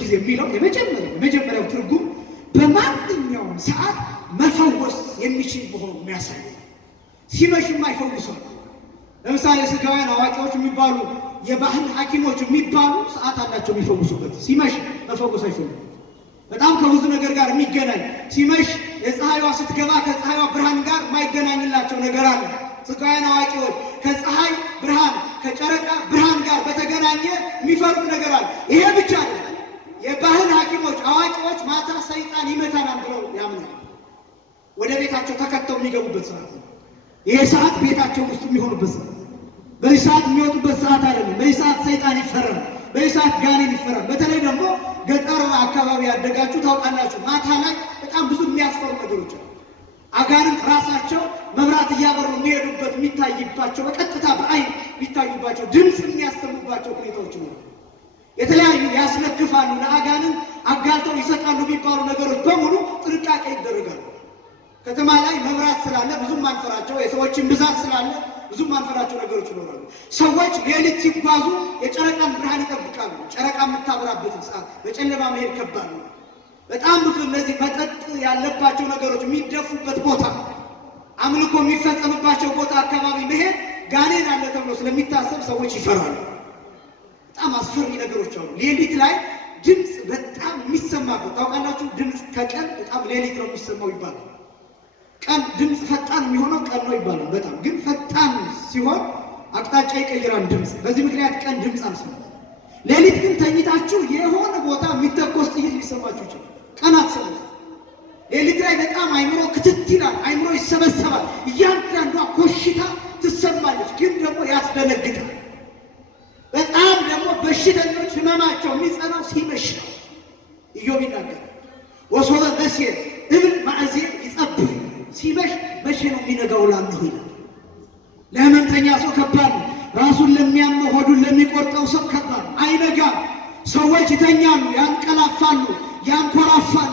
ጊዜ የሚለው የመጀመሪያው ትርጉም በማንኛውም ሰዓት መፈወስ የሚችል መሆኑ የሚያሳይ ሲመሽም አይፈውሳሉ። ለምሳሌ ስጋውያን አዋቂዎች የሚባሉ የባህል ሐኪሞች የሚባሉ ሰዓት አላቸው የሚፈውሱበት። ሲመሽ መፈወስ አይፈልጉም። በጣም ከብዙ ነገር ጋር የሚገናኝ ሲመሽ የፀሐይዋ ስትገባ ከፀሐይዋ ብርሃን ጋር የማይገናኝላቸው ነገር አለ። ስጋውያን አዋቂዎች ከፀሐይ ብርሃን ከጨረቃ ብርሃን ጋር በተገናኘ የሚፈሩት ነገር አለ። ይሄ ብቻ ነው። የባህል ሐኪሞች አዋቂዎች ማታ ሰይጣን ይመታናል ብለው ያምናሉ። ወደ ቤታቸው ተከተው የሚገቡበት ሰዓት ነው። ይሄ ሰዓት ቤታቸው ውስጥ የሚሆኑበት ሰዓት፣ በዚህ ሰዓት የሚወጡበት ሰዓት አይደለም። በዚህ ሰዓት ሰይጣን ይፈራል። በዚህ ሰዓት ጋኔን ይፈራል። በተለይ ደግሞ ገጠር አካባቢ ያደጋችሁ ታውቃላችሁ። ማታ ላይ በጣም ብዙ የሚያስፈሩ ነገሮች አሉ። አጋንንት ራሳቸው መብራት እያበሩ የሚሄዱበት የሚታይባቸው፣ በቀጥታ በአይን የሚታዩባቸው፣ ድምፅ የሚያሰሙባቸው ሁኔታዎች ነው። የተለያዩ ያስነክፋሉ፣ ለአጋንንት አጋልጠው ይሰጣሉ የሚባሉ ነገሮች በሙሉ ጥንቃቄ ይደረጋሉ። ከተማ ላይ መብራት ስላለ ብዙም ማንፈራቸው፣ የሰዎችን ብዛት ስላለ ብዙም ማንፈራቸው ነገሮች ይኖራሉ። ሰዎች ሌሊት ሲጓዙ የጨረቃን ብርሃን ይጠብቃሉ። ጨረቃ የምታበራበትን ሰዓት በጨለማ መሄድ ከባድ ነው። በጣም ብዙ እነዚህ መጠጥ ያለባቸው ነገሮች የሚደፉበት ቦታ፣ አምልኮ የሚፈጸምባቸው ቦታ አካባቢ መሄድ ጋኔን አለ ተብሎ ስለሚታሰብ ሰዎች ይፈራሉ። በጣም አስፈሪ ነገሮች አሉ። ሌሊት ላይ ድምፅ በጣም የሚሰማበት ታውቃላችሁ። ድምፅ ከቀን በጣም ሌሊት ነው የሚሰማው ይባላል። ቀን ድምፅ ፈጣን የሚሆነው ቀን ነው ይባላል። በጣም ግን ፈጣን ሲሆን አቅጣጫ ይቀይራል ድምፅ። በዚህ ምክንያት ቀን ድምፅ አልሰማም። ሌሊት ግን ተኝታችሁ የሆነ ቦታ የሚተኮስ ጥይት ሊሰማችሁ ይችላል። ቀን አትሰሙም። ሌሊት ላይ በጣም አይምሮ ክትት ይላል፣ አይምሮ ይሰበሰባል። እያንዳንዷ ኮሽታ ትሰማለች፣ ግን ደግሞ ያስደነግጣል። በጣም ደግሞ በሽተኞች ህመማቸው የሚጸናው ሲመሽ ነው። ኢዮብ ይናገራል። ወሶበ በሴ እብል ማዕዜ ይጸብህ፣ ሲመሽ መቼ ነው የሚነጋው ላለሁ ይላል። ለህመምተኛ ሰው ከባድ ነው። ራሱን ለሚያመው ሆዱን ለሚቆርጠው ሰው ከባድ ነው። አይነጋም። ሰዎች ይተኛሉ፣ ያንቀላፋሉ፣ ያንኮራፋሉ።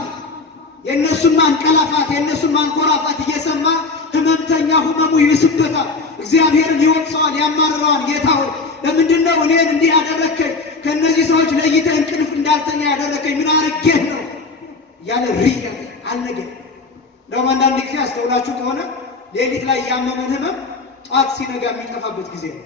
የእነሱን ማንቀላፋት የእነሱን ማንኮራፋት እየሰማ ህመምተኛ ህመሙ ይብስበታል። እግዚአብሔርን ይወቅሰዋል፣ ያማርረዋል። ጌታ ሆይ ለምንድን ነው እኔን እንዲህ ያደረከኝ? ከእነዚህ ሰዎች ለይተህ እንቅልፍ እንዳልተኛ ያደረከኝ ምን አርጌህ ነው ያለ ርያ አልነገር። እንደውም አንዳንድ ጊዜ አስተውላችሁ ከሆነ ሌሊት ላይ ያመመን ህመም ጠዋት ሲነጋ የሚጠፋበት ጊዜ ነው።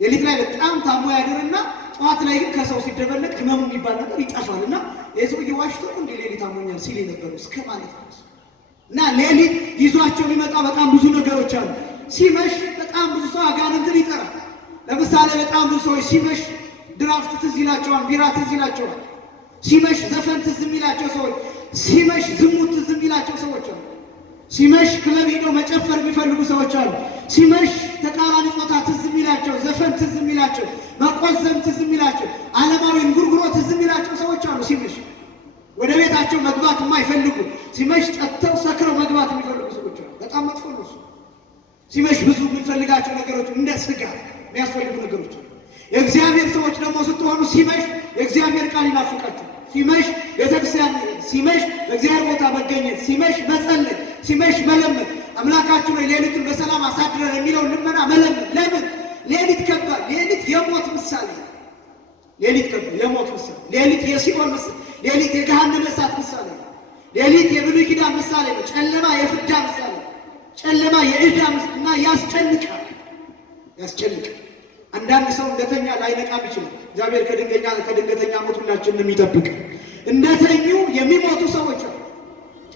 ሌሊት ላይ በጣም ታሞ ያድርና ጠዋት ላይ ግን ከሰው ሲደበለቅ ህመሙ የሚባል ነገር ይጠፋል። እና የሰውዬ ዋሽቶ እንደ ሌሊት አሞኛል ሲል የነበሩ እስከ ማለት ነው። እና ሌሊት ይዟቸው የሚመጣው በጣም ብዙ ነገሮች አሉ። ሲመሽ በጣም ብዙ ሰው አጋንንትን ይጠራል። ለምሳሌ በጣም ብዙ ሰዎች ሲመሽ ድራፍት ትዝ ይላቸዋል፣ ቢራ ትዝ ይላቸዋል። ሲመሽ ዘፈን ትዝ የሚላቸው ሰዎች፣ ሲመሽ ዝሙት ትዝ የሚላቸው ሰዎች አሉ። ሲመሽ ክለብ ሄደው መጨፈር የሚፈልጉ ሰዎች አሉ። ሲመሽ ተቃራኒ ጾታ ትዝ የሚላቸው፣ ዘፈን ትዝ የሚላቸው፣ መቆዘም ትዝ የሚላቸው፣ ዓለማዊ እንጉርጉሮ ትዝ የሚላቸው ሰዎች አሉ። ሲመሽ ወደ ቤታቸው መግባት የማይፈልጉ፣ ሲመሽ ጠጥተው ሰክረው መግባት የሚፈልጉ ሰዎች አሉ። በጣም መጥፎ ነው እሱ። ሲመሽ ብዙ የምንፈልጋቸው ነገሮች እንደ ስጋ የሚያስፈልጉ ነገሮች አሉ። የእግዚአብሔር ሰዎች ደግሞ ስትሆኑ ሲመሽ የእግዚአብሔር ቃል ይናፍቃችሁ። ሲመሽ ቤተክርስቲያን፣ ሲመሽ በእግዚአብሔር ቦታ መገኘት፣ ሲመሽ መጸለይ፣ ሲመሽ መለመን። አምላካችሁ ላይ ሌሊቱን በሰላም አሳድረን የሚለውን ልመና መለመን። ለምን? ሌሊት ከባድ፣ ሌሊት የሞት ምሳሌ፣ ሌሊት ከባድ የሞት ምሳሌ፣ ሌሊት የሲኦል ምሳሌ፣ ሌሊት የገሃነመ እሳት ምሳሌ፣ ሌሊት የብሉይ ኪዳን ምሳሌ ነው። ጨለማ የፍዳ ምሳሌ፣ ጨለማ የዕዳ እና ያስጨንቃል፣ ያስጨንቃል። አንዳንድ ሰው እንደተኛ ላይነቃም ይችላል። እግዚአብሔር ከድንገተኛ ሞት ሁላችንን የሚጠብቅ። እንደተኙ የሚሞቱ ሰዎች አሉ።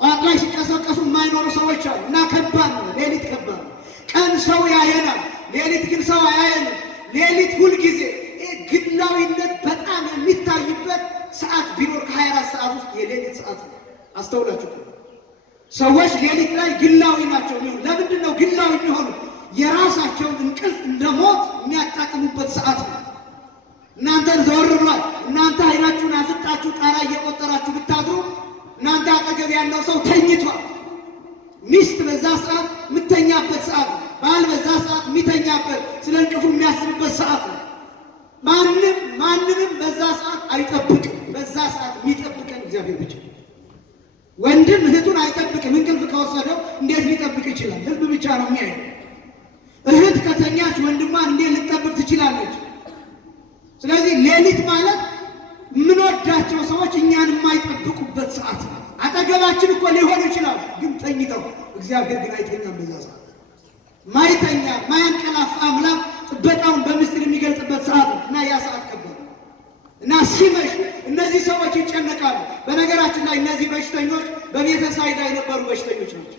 ጠዋት ላይ ሲቀሰቀሱ የማይኖሩ ሰዎች አሉ እና ከባድ ነው። ሌሊት ከባድ ነው። ቀን ሰው ያየናል፣ ሌሊት ግን ሰው አያየንም። ሌሊት ሁልጊዜ ግላዊነት በጣም የሚታይበት ሰዓት ቢኖር ከ24 ሰዓት ውስጥ የሌሊት ሰዓት ነው። አስተውላችሁ ሰዎች ሌሊት ላይ ግላዊ ናቸው። ለምንድን ነው ግላዊ የሚሆኑ? የራሳቸውን እንቅልፍ እንደ ሞት የሚያጣጥሙበት ሰዓት ነው። እናንተን ዘወር ብሏል። እናንተ አይናችሁን አፍጣችሁ ጣራ እየቆጠራችሁ ብታድሩ እናንተ አጠገብ ያለው ሰው ተኝቷል። ሚስት በዛ ሰዓት የምተኛበት ሰዓት ነው። ባል በዛ ሰዓት የሚተኛበት ስለ እንቅልፉ የሚያስብበት ሰዓት ነው። ማንንም በዛ ሰዓት አይጠብቅም። በዛ ሰዓት የሚጠብቀን እግዚአብሔር ብቻ። ወንድም እህቱን አይጠብቅም። እንቅልፍ ከወሰደው እንዴት ሊጠብቅ ይችላል? ልብ ብቻ ነው የሚያየው። እህት ከተኛች ወንድሟን እንዴት ልትጠብቅ ትችላለች? ስለዚህ ሌሊት ማለት የምንወዳቸው ሰዎች እኛን የማይጠብቁበት ሰዓት ነው። አጠገባችን እኮ ሊሆኑ ይችላሉ፣ ግን ተኝተው። እግዚአብሔር ግን አይተኛም። በዛ ሰዓት ማይተኛ ማያንቀላፋ አምላክ ጥበቃውን በምስጢር የሚገልጽበት ሰዓት ነው እና ያ ሰዓት ከባድ ነው እና ሲመሽ እነዚህ ሰዎች ይጨነቃሉ። በነገራችን ላይ እነዚህ በሽተኞች በቤተ ሳይዳ የነበሩ በሽተኞች ናቸው።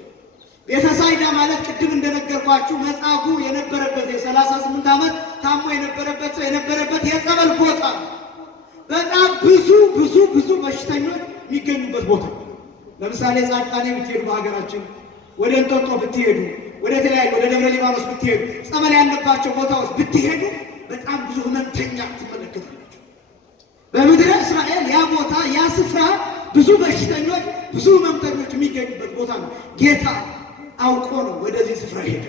ቤተ ሳይዳ ማለት ቅድም እንደነገርኳችሁ መጻጉዕ የነበረበት የ38 ዓመት ታሞ የነበረበት ሰው የነበረበት የጸበል ቦታ ነው። በጣም ብዙ በሽተኞች የሚገኙበት ቦታ። ለምሳሌ ጻድቃኔ ብትሄዱ፣ በሀገራችን ወደ እንጦጦ ብትሄዱ፣ ወደ ተለያዩ ወደ ደብረ ሊባኖስ ብትሄዱ፣ ጸበል ያለባቸው ቦታዎች ብትሄዱ በጣም ብዙ ህመምተኛ ትመለከታላችሁ። በምድረ እስራኤል ያ ቦታ ያ ስፍራ ብዙ በሽተኞች ብዙ ህመምተኞች የሚገኙበት ቦታ ነው። ጌታ አውቆ ነው ወደዚህ ስፍራ ሄደ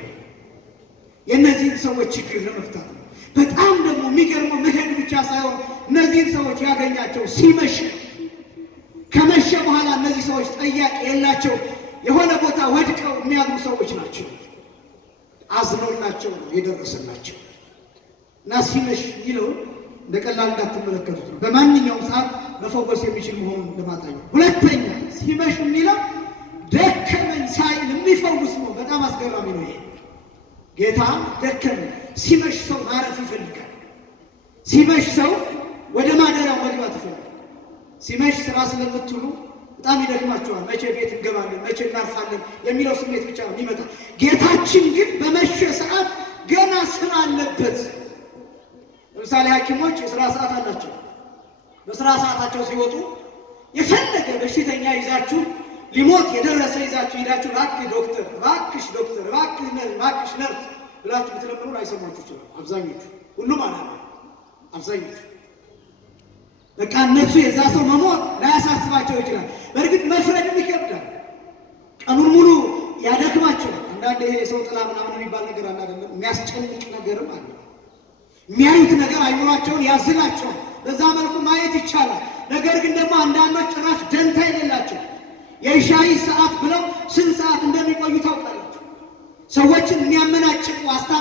የእነዚህን ሰዎች ችግር ለመፍታት ነው። በጣም ደግሞ የሚገርመው መሄድ ብቻ ሳይሆን እነዚህን ሰዎች ያገኛቸው ሲመሽ፣ ከመሸ በኋላ እነዚህ ሰዎች ጠያቂ የላቸው የሆነ ቦታ ወድቀው የሚያድሩ ሰዎች ናቸው። አዝነውላቸው ነው የደረሰላቸው እና ሲመሽ የሚለው እንደ ቀላል እንዳትመለከቱት ነው። በማንኛውም ሰዓት መፈወስ የሚችል መሆኑን ለማጣኝ። ሁለተኛ ሲመሽ የሚለው ደከመኝ ሳይል የሚፈውስ ነው። በጣም አስገራሚ ነው ይሄ። ጌታ ደከመኝ። ሲመሽ ሰው ማረፍ ይፈልጋል። ሲመሽ ሰው ወደ ማደሪያው መግባት ይፈልጋል። ሲመሽ ስራ ስለምትውሉ በጣም ይደክማቸዋል። መቼ ቤት እንገባለን፣ መቼ እናርፋለን የሚለው ስሜት ብቻ ነው የሚመጣ። ጌታችን ግን በመሸ ሰዓት ገና ስራ አለበት። ለምሳሌ ሐኪሞች የስራ ሰዓት አላቸው። በስራ ሰዓታቸው ሲወጡ የፈለገ በሽተኛ ይዛችሁ ሊሞት የደረሰ ይዛችሁ ሄዳችሁ እባክህ ዶክተር፣ እባክሽ ዶክተር፣ እባክሽ ነርስ ብላችሁ ብትለምኑ አይሰማችሁ ይችላል። አብዛኞቹ፣ ሁሉም አላለም፣ አብዛኞቹ በቃ እነሱ የዛ ሰው መሞት ላያሳስባቸው ይችላል። በእርግጥ መፍረድም ይከብዳል። ቀኑን ሙሉ ያደክማቸዋል። አንዳንድ ይሄ የሰው ጥላ ምናምን የሚባል ነገር አለ አይደለም? የሚያስጨንቅ ነገርም አለ። የሚያዩት ነገር አይኖራቸውን ያዝላቸዋል። በዛ መልኩ ማየት ይቻላል። ነገር ግን ደግሞ አንዳንዶች ጭራሽ ደንታ የሌላቸው የሻይ ሰዓት ብለው ስንት ሰዓት እንደሚቆዩ ታውቃላችሁ? ሰዎችን የሚያመናጭቁ